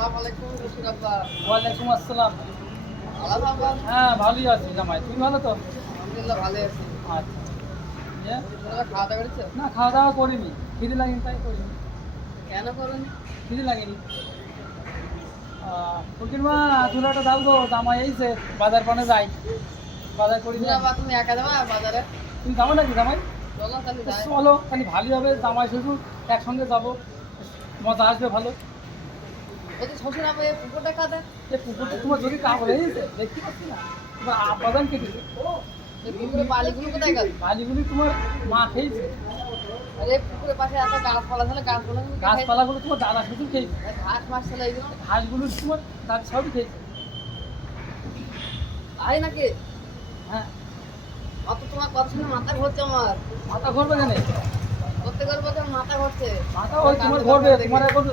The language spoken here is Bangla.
সালাম আলাইকুম রশিদ আব্বা। ওয়ালাইকুম আসসালাম। ভালো আব্বা? হ্যাঁ ভালোই আছি জামাই, তুমি ভালো তো? আলহামদুলিল্লাহ ভালো আছি। আচ্ছা। ইয়ে? তোমরা খাওয়া দাওয়া করেছো? না খাওয়া দাওয়া করিনি, খিদে লাগেনি তাই করিনি। কেন করোনি? খিদে লাগেনি। ফকির মা চুলাটা দাও গো, জামাই এইছে বাজার পানে যাই, বাজার করি রশিদ না। আব্বা তুমি একা যাবা বাজারে? তুমি যাবো নাকি জামাই? চলো তাহলে যাই। চলো খালি ভালোই হবে, জামাই শ্বশুর একসঙ্গে যাবো, মজা আসবে ভালো। বলছি শ্বশুর আব্বা এই পুকুরটা কাঁদে? এই পুকুরটা তোমার যদি কাপড় হয়েছে দেখতে পাচ্ছি না, তোমার আব্বাদান কেটেছে। এই পুকুরের বালিগুলো কোথায় গেল? বালিগুলি তোমার মা খেয়েছে, আর এই পুকুরের পাশে এত গাছপালা ছিল, গাছগুলো তুমি কে খেয়েছে? গাছপালাগুলো তোমার দাদা শ্বশুর খেয়েছে, এই ঘাস মাস ছিল এইগুলো? ঘাসগুলো তোমার দাদা সবই খেয়েছে। তাই নাকি? হ্যাঁ। অত তোমার কথা শুনে মাথা ঘুরছে আমার। মাথা ঘুরবে কেন? প্রত্যেকের বছর মাথা ঘুরছে। মাথা ওই তোমার ঘুরবে, তোমার এখন